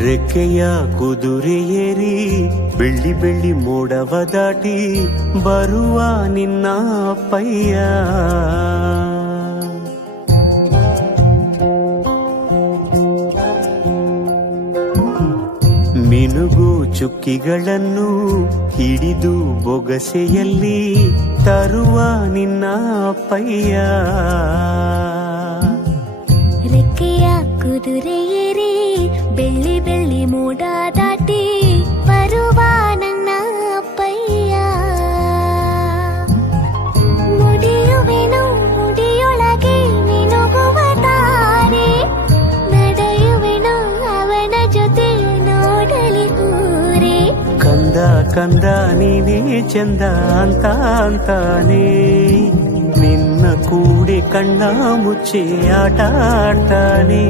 ರೆಕ್ಕೆಯ ಕುದುರೆ ಏರಿ ಬೆಳ್ಳಿ ಬೆಳ್ಳಿ ಮೋಡವ ದಾಟಿ ಬರುವ ನಿನ್ನ ಅಪ್ಪಯ್ಯ. ಮಿನುಗು ಚುಕ್ಕಿಗಳನ್ನು ಹಿಡಿದು ಬೊಗಸೆಯಲ್ಲಿ ತರುವ ನಿನ್ನ ಅಪ್ಪಯ್ಯ. ರೆಕ್ಕೆಯ ಕುದುರೆ ಏರಿ ಬೆಳ್ಳಿ ಬೆಳ್ಳಿ ಮೋಡ ದಾಟಿ ಬರುವ ನನ್ನ ಅಪ್ಪಯ್ಯ. ಮುಡಿಯುವೆನು ಮುಡಿಯೊಳಗೆ ಮಿನುಗುವ ತಾರೆ, ನಡೆಯುವೆನು ಅವನ ಜೊತೆ ನೋಡಲಿ ಊರೇ. ಕಂದ ಕಂದ ನೀನೇ ಚಂದ ಅಂತ ಅಂತಾನೆ, ನಿನ್ನ ಕೂಡೆ ಕಣ್ಣ ಮುಚ್ಚಿ ಆಟ ಆಡ್ತಾನೆ.